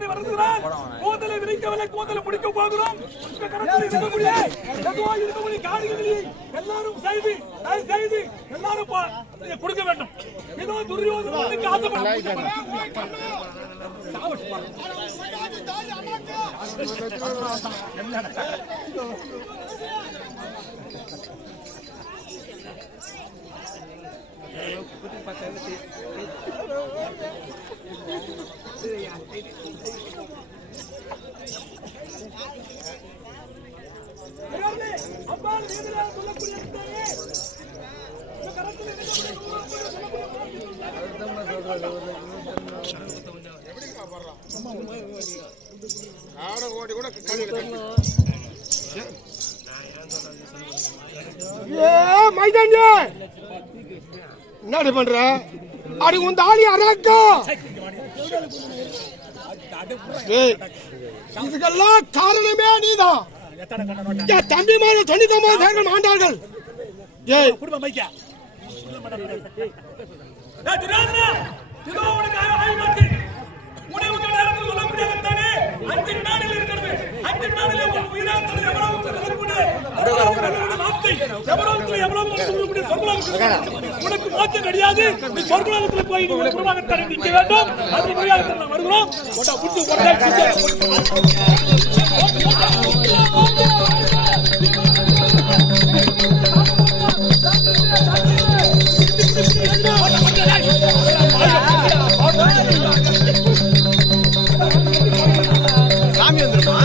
முன்னாடி வருகிறார் கூந்தலை விரிக்கவில்லை கூந்தலை முடிக்க போகிறோம் இருக்கக்கூடிய எதுவோ எல்லாரும் செய்து செய்து எல்லாரும் கொடுக்க வேண்டும். ஏதோ துரியோதனுக்கு ஆசைப்பட ஆடகோடி கூட ஏ மைதாண்டி என்னடி பண்ற அடி உன் தாலி அறக்கும் இதுக்கெல்லாம் காரணமே நீதான் என் தம்பி மாதிரி தொண்ணூத்தி மாண்டார்கள் ஏய் குடும்ப மைக்க உனக்கு மாற்றம் நேரத்தில் தானே நாளில் இருக்கிறது நாளில் கிடையாது நீ சொர்க்கலோகத்தில் போய் நீ குடும்பத்தை நிற்க வேண்டும் அது உயிராற்றல் வருகிறோம் சாமி வந்துருமா?